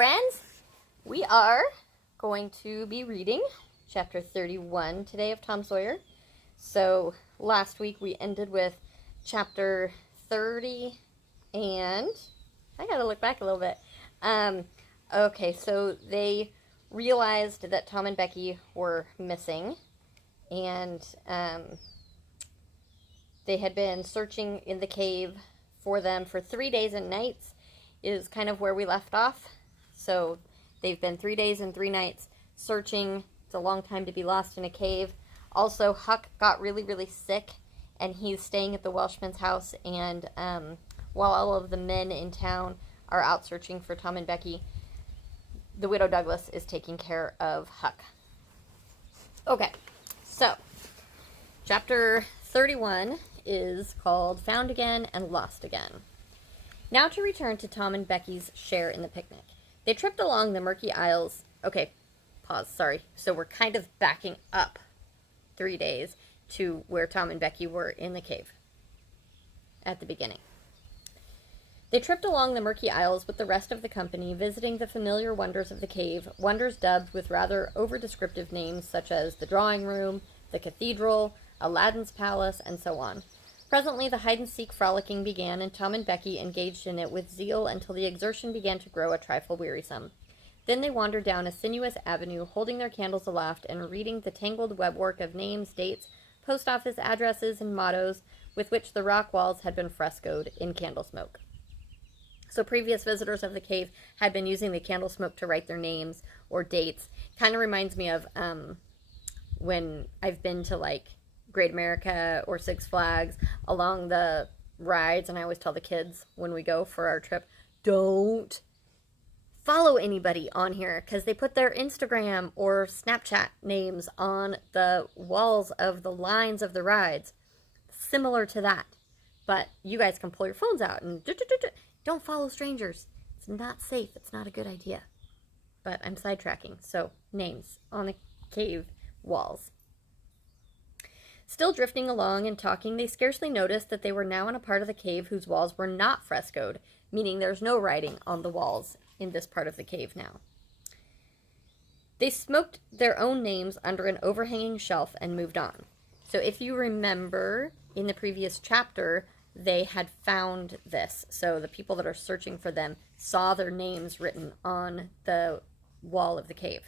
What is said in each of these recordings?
friends. We are going to be reading chapter 31 today of Tom Sawyer. So last week we ended with chapter 30 and I gotta look back a little bit. Okay, so they realized that Tom and Becky were missing, and they had been searching in the cave for them for 3 days and nights is kind of where we left off. So they've been 3 days and 3 nights searching. It's a long time to be lost in a cave. Also, Huck got really, really sick, and he's staying at the Welshman's house, and while all of the men in town are out searching for Tom and Becky, the Widow Douglas is taking care of Huck. Okay, so chapter 31 is called Found Again and Lost Again. Now to return to Tom and Becky's share in the picnic. They tripped along the murky aisles. Okay, pause, sorry. So we're kind of backing up 3 days to where Tom and Becky were in the cave at the beginning. They tripped along the murky aisles with the rest of the company, visiting the familiar wonders of the cave, wonders dubbed with rather over-descriptive names such as the drawing room, the cathedral, Aladdin's palace, and so on. Presently, the hide-and-seek frolicking began, and Tom and Becky engaged in it with zeal until the exertion began to grow a trifle wearisome. Then they wandered down a sinuous avenue, holding their candles aloft and reading the tangled webwork of names, dates, post office addresses, and mottos with which the rock walls had been frescoed in candle smoke. So previous visitors of the cave had been using the candle smoke to write their names or dates. Kind of reminds me of when I've been to, like, Great America or Six Flags along the rides, and I always tell the kids when we go for our trip, don't follow anybody on here because they put their Instagram or Snapchat names on the walls of the lines of the rides. Similar to that. But you guys can pull your phones out and don't follow strangers. It's not safe. It's not a good idea. But I'm sidetracking. So, names on the cave walls. Still drifting along and talking, they scarcely noticed that they were now in a part of the cave whose walls were not frescoed, meaning there's no writing on the walls in this part of the cave now. They smoked their own names under an overhanging shelf and moved on. So if you remember, in the previous chapter, they had found this. So the people that are searching for them saw their names written on the wall of the cave.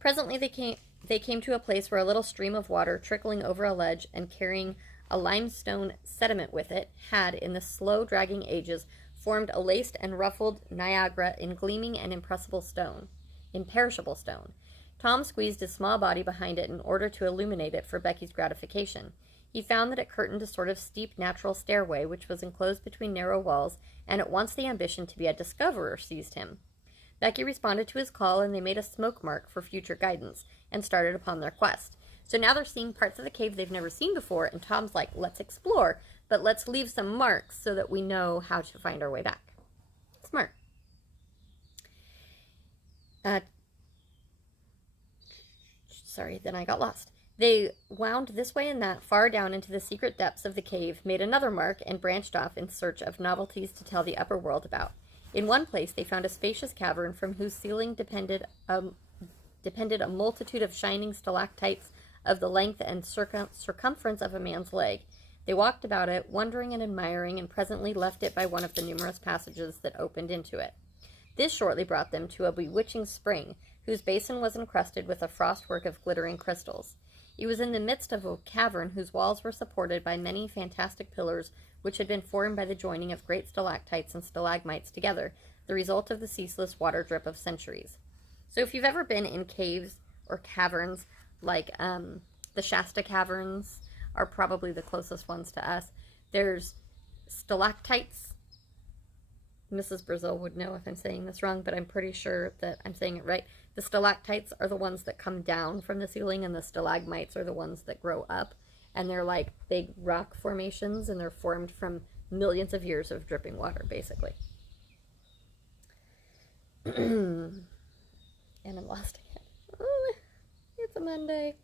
Presently they came to a place where a little stream of water trickling over a ledge and carrying a limestone sediment with it had, in the slow dragging ages, formed a laced and ruffled Niagara in gleaming and imperishable stone. Tom squeezed his small body behind it in order to illuminate it for Becky's gratification. He found that it curtained a sort of steep natural stairway which was enclosed between narrow walls, and at once the ambition to be a discoverer seized him. Becky responded to his call, and they made a smoke mark for future guidance, and started upon their quest. So now they're seeing parts of the cave they've never seen before, and Tom's like, let's explore, but let's leave some marks so that we know how to find our way back. Smart. Sorry, then I got lost. They wound this way and that far down into the secret depths of the cave, made another mark, and branched off in search of novelties to tell the upper world about. In one place, they found a spacious cavern from whose ceiling depended a multitude of shining stalactites of the length and circumference of a man's leg. They walked about it, wondering and admiring, and presently left it by one of the numerous passages that opened into it. This shortly brought them to a bewitching spring, whose basin was encrusted with a frostwork of glittering crystals. It was in the midst of a cavern whose walls were supported by many fantastic pillars which had been formed by the joining of great stalactites and stalagmites together, the result of the ceaseless water drip of centuries. So if you've ever been in caves or caverns, like the Shasta caverns are probably the closest ones to us, there's stalactites. Mrs. Brazil would know if I'm saying this wrong, but I'm pretty sure that I'm saying it right. The stalactites are the ones that come down from the ceiling, and the stalagmites are the ones that grow up. And they're like big rock formations, and they're formed from millions of years of dripping water, basically. And I'm lost again. Oh, it's a Monday.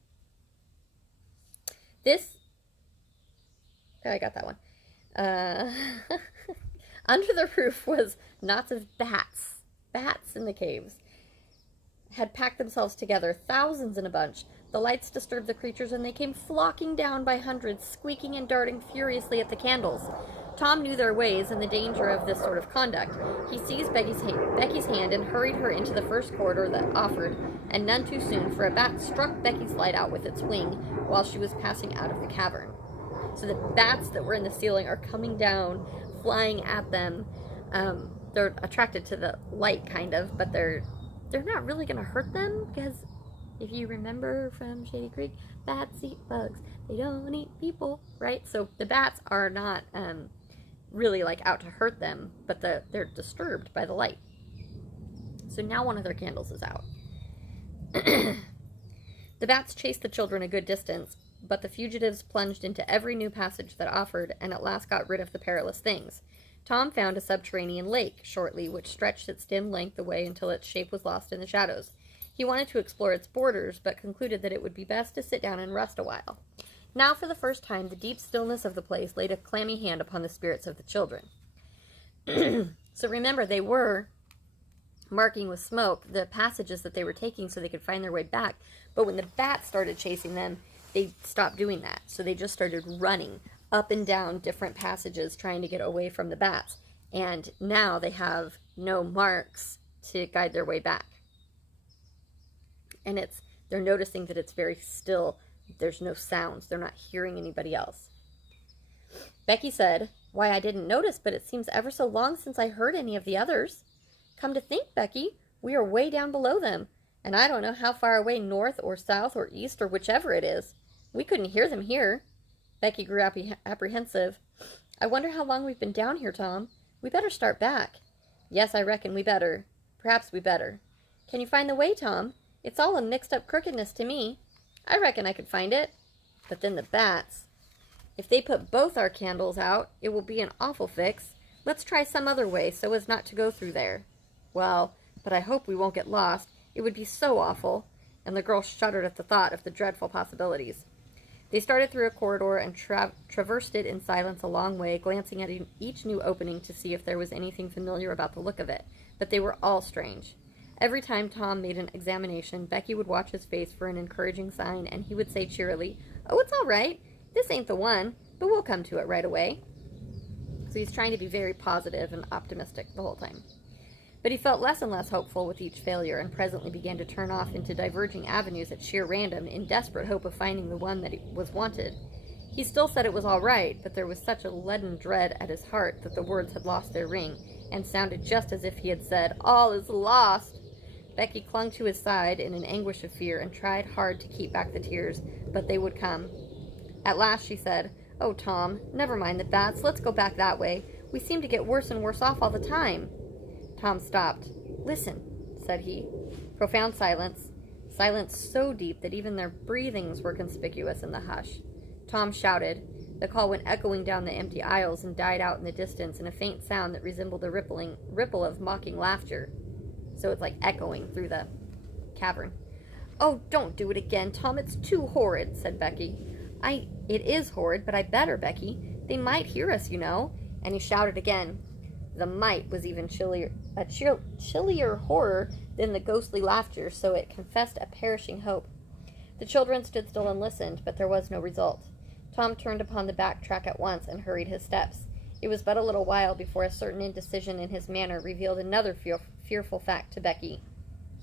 I got that one. Under the roof was knots of bats. Bats in the caves had packed themselves together, thousands in a bunch. The lights disturbed the creatures, and they came flocking down by hundreds, squeaking and darting furiously at the candles. Tom knew their ways and the danger of this sort of conduct. He seized Becky's hand and hurried her into the first corridor that offered, and none too soon, for a bat struck Becky's light out with its wing while she was passing out of the cavern. So the bats that were in the ceiling are coming down, flying at them. They're attracted to the light, kind of, but they're not really going to hurt them, because if you remember from Shady Creek, bats eat bugs. They don't eat people, right? So the bats are not really like out to hurt them, but they're disturbed by the light. So now one of their candles is out. The bats chased the children a good distance, but the fugitives plunged into every new passage that offered, and at last got rid of the perilous things. Tom found a subterranean lake shortly, which stretched its dim length away until its shape was lost in the shadows. He wanted to explore its borders, but concluded that it would be best to sit down and rest a while. Now, for the first time, the deep stillness of the place laid a clammy hand upon the spirits of the children. So remember, they were marking with smoke the passages that they were taking so they could find their way back. But when the bats started chasing them, they stopped doing that. So they just started running up and down different passages trying to get away from the bats. And now they have no marks to guide their way back. And they're noticing that it's very still. There's no sounds. They're not hearing anybody else. Becky said, "Why, I didn't notice, but it seems ever so long since I heard any of the others. Come to think, Becky, we are way down below them, and I don't know how far away north or south or east or whichever it is. We couldn't hear them here." Becky grew apprehensive. "I wonder how long we've been down here, Tom. We better start back." "Yes, I reckon we better. Perhaps we better. Can you find the way, Tom? It's all a mixed-up crookedness to me." "I reckon I could find it." "But then the bats. If they put both our candles out, it will be an awful fix. Let's try some other way so as not to go through there." "Well, but I hope we won't get lost. It would be so awful." And the girl shuddered at the thought of the dreadful possibilities. They started through a corridor and traversed it in silence a long way, glancing at each new opening to see if there was anything familiar about the look of it. But they were all strange. Every time Tom made an examination, Becky would watch his face for an encouraging sign, and he would say cheerily, "Oh, it's all right. This ain't the one, but we'll come to it right away." So he's trying to be very positive and optimistic the whole time. But he felt less and less hopeful with each failure, and presently began to turn off into diverging avenues at sheer random in desperate hope of finding the one that was wanted. He still said it was all right, but there was such a leaden dread at his heart that the words had lost their ring, and sounded just as if he had said, "All is lost." Becky clung to his side in an anguish of fear and tried hard to keep back the tears, but they would come. At last she said, "Oh, Tom, never mind the bats. Let's go back that way. We seem to get worse and worse off all the time." Tom stopped. "Listen," said he. Profound silence. Silence so deep that even their breathings were conspicuous in the hush. Tom shouted. The call went echoing down the empty aisles and died out in the distance in a faint sound that resembled a ripple of mocking laughter. So it's like echoing through the cavern. "Oh, don't do it again, Tom. It's too horrid," said Becky. It is horrid, but I better, Becky. They might hear us, you know." And he shouted again. The might was even chillier horror than the ghostly laughter, so it confessed a perishing hope. The children stood still and listened, but there was no result. Tom turned upon the back track at once and hurried his steps. It was but a little while before a certain indecision in his manner revealed another fearful fact to Becky.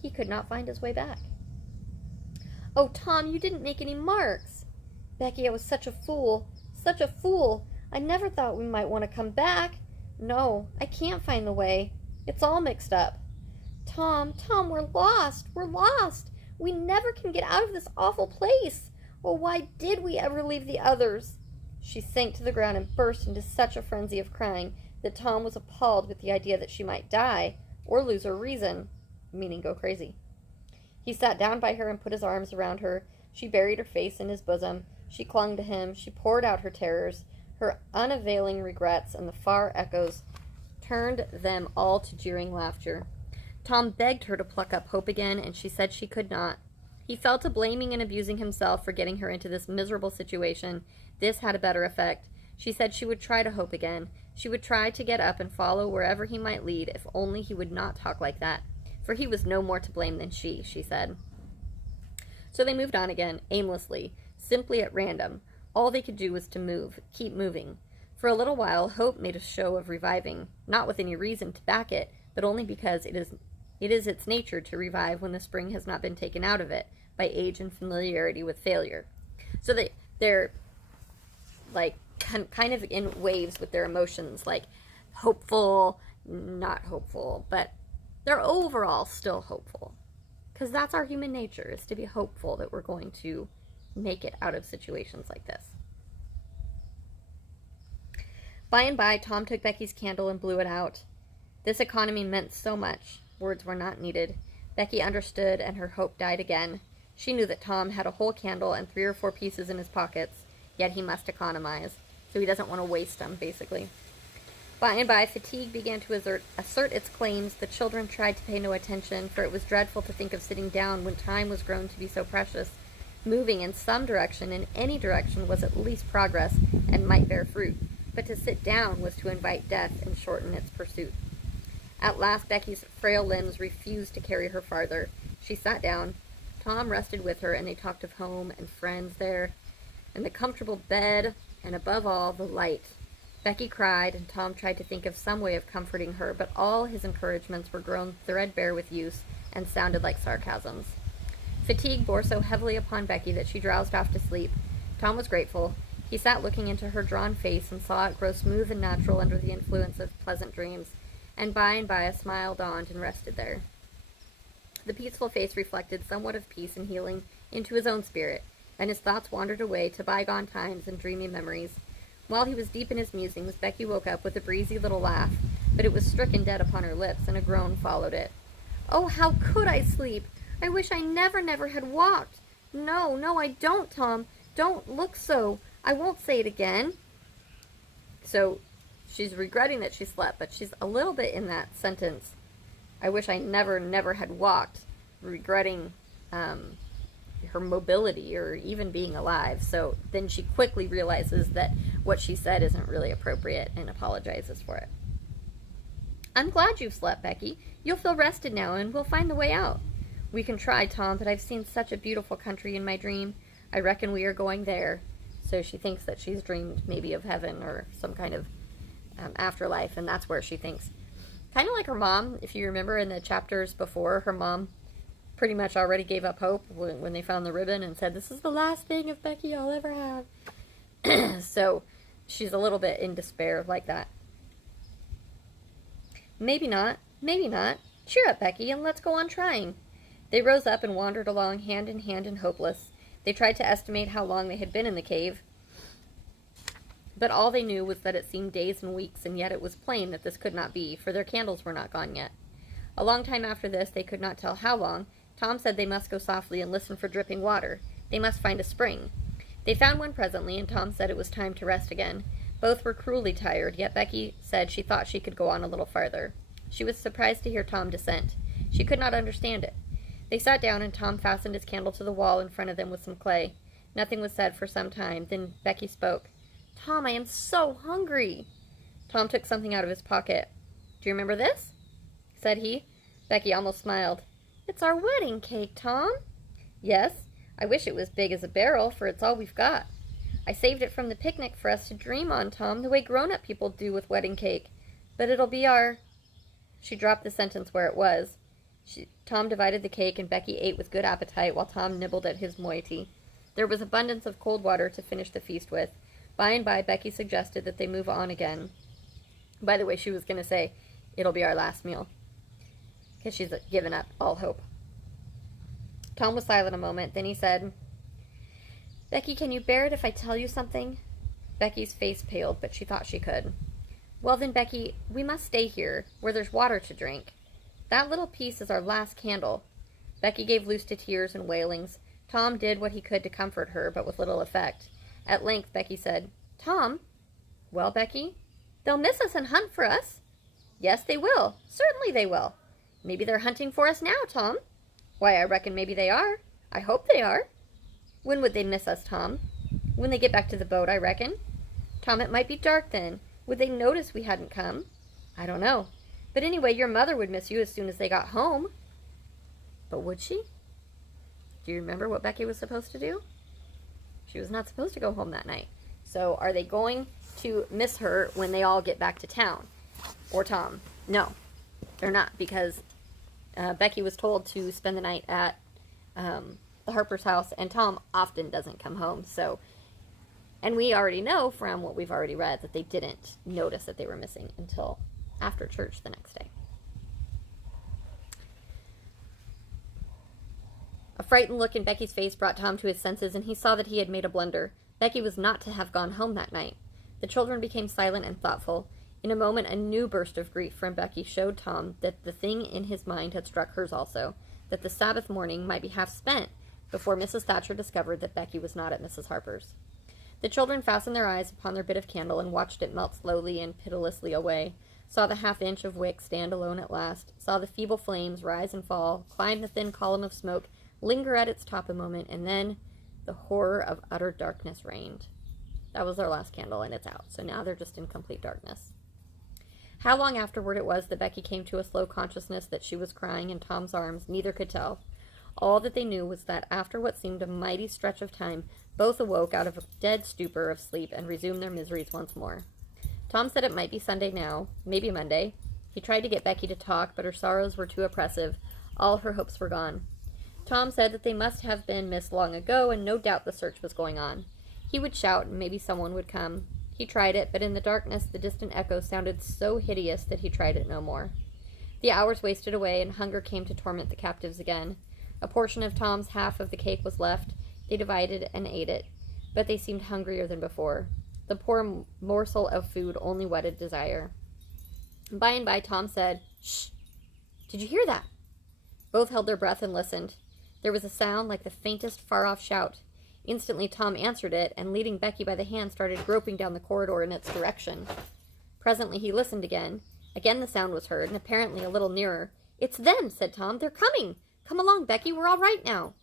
He could not find his way back. "Oh, Tom, you didn't make any marks." "Becky, I was such a fool. Such a fool. I never thought we might want to come back. No, I can't find the way. It's all mixed up." Tom, we're lost. We're lost. We never can get out of this awful place. Oh, why did we ever leave the others?" She sank to the ground and burst into such a frenzy of crying that Tom was appalled with the idea that she might die, or lose her reason, meaning go crazy. He sat down by her and put his arms around her. She buried her face in his bosom. She clung to him. She poured out her terrors, her unavailing regrets, and the far echoes turned them all to jeering laughter. Tom begged her to pluck up hope again, and she said she could not. He fell to blaming and abusing himself for getting her into this miserable situation. This had a better effect. She said she would try to hope again. She would try to get up and follow wherever he might lead, if only he would not talk like that, for he was no more to blame than she said. So they moved on again, aimlessly, simply at random. All they could do was to keep moving. For a little while, hope made a show of reviving, not with any reason to back it, but only because it is its nature to revive when the spring has not been taken out of it by age and familiarity with failure. So they're like kind of in waves with their emotions, like hopeful, not hopeful, but they're overall still hopeful. Because that's our human nature, is to be hopeful that we're going to make it out of situations like this. By and by, Tom took Becky's candle and blew it out. This economy meant so much. Words were not needed. Becky understood, and her hope died again. She knew that Tom had a whole candle and 3 or 4 pieces in his pockets, yet he must economize, so he doesn't want to waste them, basically. By and by, fatigue began to assert its claims. The children tried to pay no attention, for it was dreadful to think of sitting down when time was grown to be so precious. Moving in some direction, in any direction, was at least progress, and might bear fruit. But to sit down was to invite death and shorten its pursuit. At last, Becky's frail limbs refused to carry her farther. She sat down. Tom rested with her, and they talked of home and friends there, and the comfortable bed, and above all, the light. Becky cried, and Tom tried to think of some way of comforting her, but all his encouragements were grown threadbare with use and sounded like sarcasms. Fatigue bore so heavily upon Becky that she drowsed off to sleep. Tom was grateful. He sat looking into her drawn face and saw it grow smooth and natural under the influence of pleasant dreams, and by a smile dawned and rested there. The peaceful face reflected somewhat of peace and healing into his own spirit, and his thoughts wandered away to bygone times and dreamy memories. While he was deep in his musings, Becky woke up with a breezy little laugh, but it was stricken dead upon her lips, and a groan followed it. "Oh, how could I sleep? I wish I never had walked. No, I don't, Tom. Don't look so. I won't say it again." So she's regretting that she slept, but she's a little bit in that sentence, "I wish I never had walked," regretting her mobility or even being alive. So then she quickly realizes that what she said isn't really appropriate and apologizes for it. "I'm glad you've slept, Becky. You'll feel rested now, and we'll find the way out." "We can try, Tom, but I've seen such a beautiful country in my dream. I reckon we are going there." So she thinks that she's dreamed maybe of heaven or some kind of afterlife, and that's where she thinks. Kind of like her mom, if you remember in the chapters before, her mom pretty much already gave up hope when they found the ribbon and said, "This is the last thing of Becky I'll ever have." So she's a little bit in despair like that. Maybe not. Cheer up, Becky, and let's go on trying." They rose up and wandered along hand in hand and hopeless. They tried to estimate how long they had been in the cave, but all they knew was that it seemed days and weeks, and yet it was plain that this could not be, for their candles were not gone yet. A long time after this, they could not tell how long, Tom said they must go softly and listen for dripping water. They must find a spring. They found one presently, and Tom said it was time to rest again. Both were cruelly tired, yet Becky said she thought she could go on a little farther. She was surprised to hear Tom dissent. She could not understand it. They sat down, and Tom fastened his candle to the wall in front of them with some clay. Nothing was said for some time. Then Becky spoke. "Tom, I am so hungry." Tom took something out of his pocket. "Do you remember this?" said he. Becky almost smiled. "It's our wedding cake, Tom." "Yes, I wish it was big as a barrel, for it's all we've got. I saved it from the picnic for us to dream on, Tom, the way grown-up people do with wedding cake. But it'll be our—" She dropped the sentence where it was. Tom divided the cake, and Becky ate with good appetite while Tom nibbled at his moiety. There was abundance of cold water to finish the feast with. By and by, Becky suggested that they move on again. By the way, she was going to say, "It'll be our last meal," because she's given up all hope. Tom was silent a moment. Then he said, "Becky, can you bear it if I tell you something?" Becky's face paled, but she thought she could. "Well then, Becky, we must stay here, where there's water to drink. That little piece is our last candle." Becky gave loose to tears and wailings. Tom did what he could to comfort her, but with little effect. At length, Becky said, "Tom." "Well, Becky?" "They'll miss us and hunt for us." "Yes, they will. Certainly they will." "Maybe they're hunting for us now, Tom." "Why, I reckon maybe they are. I hope they are." "When would they miss us, Tom?" "When they get back to the boat, I reckon." "Tom, it might be dark then. Would they notice we hadn't come? I don't know. But anyway, your mother would miss you as soon as they got home. But would she? Do you remember what Becky was supposed to do? She was not supposed to go home that night. So are they going to miss her when they all get back to town? Or Tom? No, they're not, because Becky was told to spend the night at the Harper's house, and Tom often doesn't come home. So, and we already know from what we've already read that they didn't notice that they were missing until after church the next day. A frightened look in Becky's face brought Tom to his senses, and he saw that he had made a blunder. Becky was not to have gone home that night. The children became silent and thoughtful. In a moment, a new burst of grief from Becky showed Tom that the thing in his mind had struck hers also, that the Sabbath morning might be half spent before Mrs. Thatcher discovered that Becky was not at Mrs. Harper's. The children fastened their eyes upon their bit of candle and watched it melt slowly and pitilessly away, saw the half-inch of wick stand alone at last, saw the feeble flames rise and fall, climb the thin column of smoke, linger at its top a moment, and then the horror of utter darkness reigned. That was their last candle, and it's out, so now they're just in complete darkness. How long afterward it was that Becky came to a slow consciousness that she was crying in Tom's arms, neither could tell. All that they knew was that after what seemed a mighty stretch of time, both awoke out of a dead stupor of sleep and resumed their miseries once more. Tom said it might be Sunday now, maybe Monday. He tried to get Becky to talk, but her sorrows were too oppressive. All her hopes were gone. Tom said that they must have been missed long ago, and no doubt the search was going on. He would shout, and maybe someone would come. He tried it, but in the darkness the distant echo sounded so hideous that he tried it no more. The hours wasted away, and hunger came to torment the captives again. A portion of Tom's half of the cake was left. They divided and ate it, but they seemed hungrier than before. The poor morsel of food only whetted desire. By and by Tom said, "Shh! Did you hear that?" Both held their breath and listened. There was a sound like the faintest far-off shout. Instantly Tom answered it, and leading Becky by the hand started groping down the corridor in its direction. Presently he listened again. Again the sound was heard, and apparently a little nearer. "It's them," said Tom. "They're coming! Come along, Becky, we're all right now."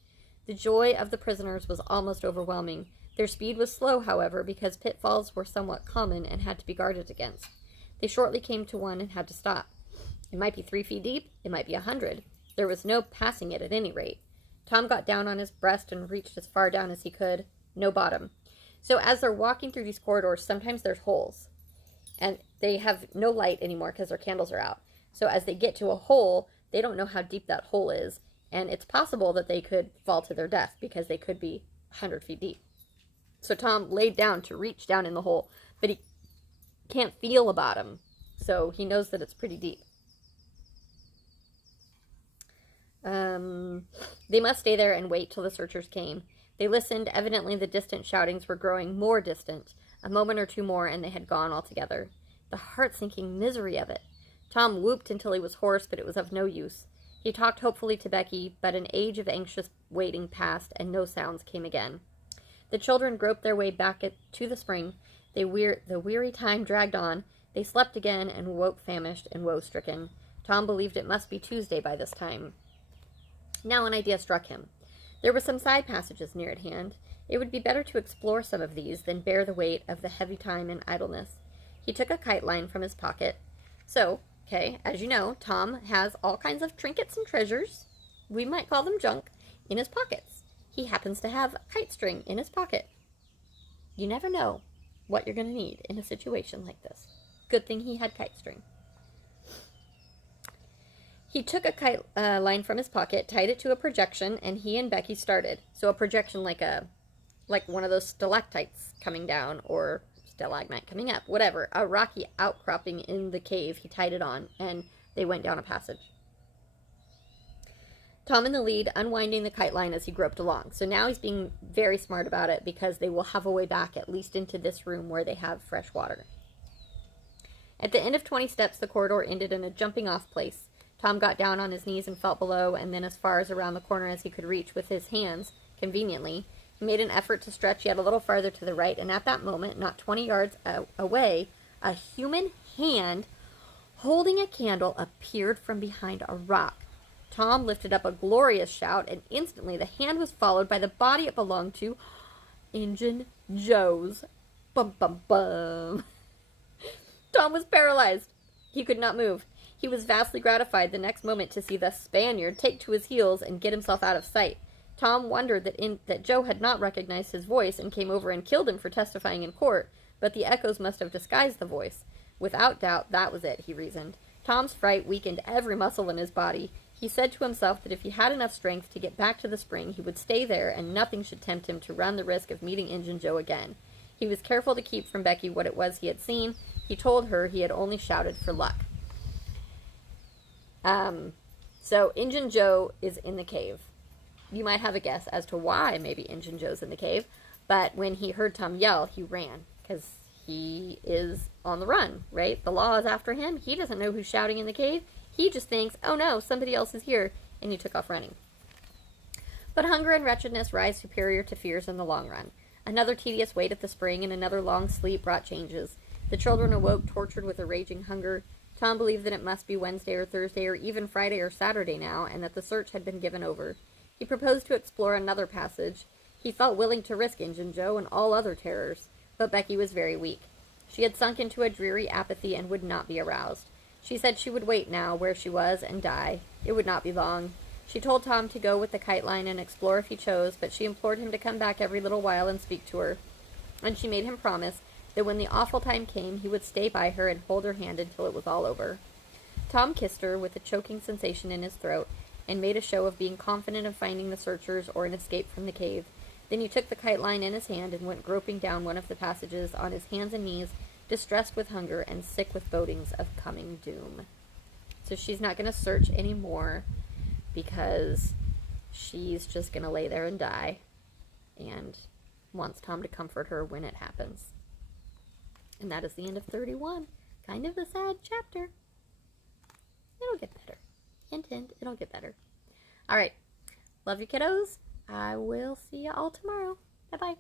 The joy of the prisoners was almost overwhelming. Their speed was slow, however, because pitfalls were somewhat common and had to be guarded against. They shortly came to one and had to stop. It might be 3 feet deep, it might be 100. There was no passing it at any rate. Tom got down on his breast and reached as far down as he could. No bottom. So as they're walking through these corridors, sometimes there's holes. And they have no light anymore because their candles are out. So as they get to a hole, they don't know how deep that hole is. And it's possible that they could fall to their death because they could be 100 feet deep. So Tom laid down to reach down in the hole, but he can't feel a bottom. So he knows that it's pretty deep. They must stay there and wait till the searchers came. They listened. Evidently the distant shoutings were growing more distant. A moment or two more and they had gone altogether. The heart-sinking misery of it. Tom whooped until he was hoarse, but it was of no use. He talked hopefully to Becky, but an age of anxious waiting passed, and no sounds came again. The children groped their way back to the spring. The weary time dragged on. They slept again and woke famished and woe-stricken. Tom believed it must be Tuesday by this time. Now an idea struck him. There were some side passages near at hand. It would be better to explore some of these than bear the weight of the heavy time and idleness. He took a kite line from his pocket. So, as you know, Tom has all kinds of trinkets and treasures, we might call them junk, in his pockets. He happens to have a kite string in his pocket. You never know what you're going to need in a situation like this. Good thing he had kite string. He took a kite line from his pocket, tied it to a projection, and he and Becky started. So a projection like one of those stalactites coming down, or stalagmite coming up, whatever. A rocky outcropping in the cave. He tied it on, and they went down a passage. Tom in the lead, unwinding the kite line as he groped along. So now he's being very smart about it, because they will have a way back at least into this room where they have fresh water. At the end of 20 steps, the corridor ended in a jumping-off place. Tom got down on his knees and felt below, and then as far as around the corner as he could reach with his hands, conveniently. He made an effort to stretch yet a little farther to the right, and at that moment, not 20 yards away, a human hand holding a candle appeared from behind a rock. Tom lifted up a glorious shout, and instantly the hand was followed by the body it belonged to, Injun Joe's. Bum, bum, bum. Tom was paralyzed. He could not move. He was vastly gratified the next moment to see the Spaniard take to his heels and get himself out of sight. Tom wondered that Joe had not recognized his voice and came over and killed him for testifying in court, but the echoes must have disguised the voice. Without doubt, that was it, he reasoned. Tom's fright weakened every muscle in his body. He said to himself that if he had enough strength to get back to the spring, he would stay there, and nothing should tempt him to run the risk of meeting Injun Joe again. He was careful to keep from Becky what it was he had seen. He told her he had only shouted for luck. So Injun Joe is in the cave. You might have a guess as to why maybe Injun Joe's in the cave, but when he heard Tom yell, he ran, because he is on the run, right? The law is after him. He doesn't know who's shouting in the cave. He just thinks, oh no, somebody else is here, and he took off running. But hunger and wretchedness rise superior to fears in the long run. Another tedious wait at the spring and another long sleep brought changes. The children awoke tortured with a raging hunger. Tom believed that it must be Wednesday or Thursday or even Friday or Saturday now, and that the search had been given over. He proposed to explore another passage. He felt willing to risk Injun Joe and all other terrors, but Becky was very weak. She had sunk into a dreary apathy and would not be aroused. She said she would wait now where she was and die. It would not be long. She told Tom to go with the kite line and explore if he chose, but she implored him to come back every little while and speak to her. And she made him promise that when the awful time came, he would stay by her and hold her hand until it was all over. Tom kissed her with a choking sensation in his throat and made a show of being confident of finding the searchers or an escape from the cave. Then he took the kite line in his hand and went groping down one of the passages on his hands and knees, distressed with hunger and sick with bodings of coming doom. So she's not going to search anymore because she's just going to lay there and die, and wants Tom to comfort her when it happens. And that is the end of 31. Kind of a sad chapter. It'll get better. Hint, hint, it'll get better. All right. Love you, kiddos. I will see you all tomorrow. Bye-bye.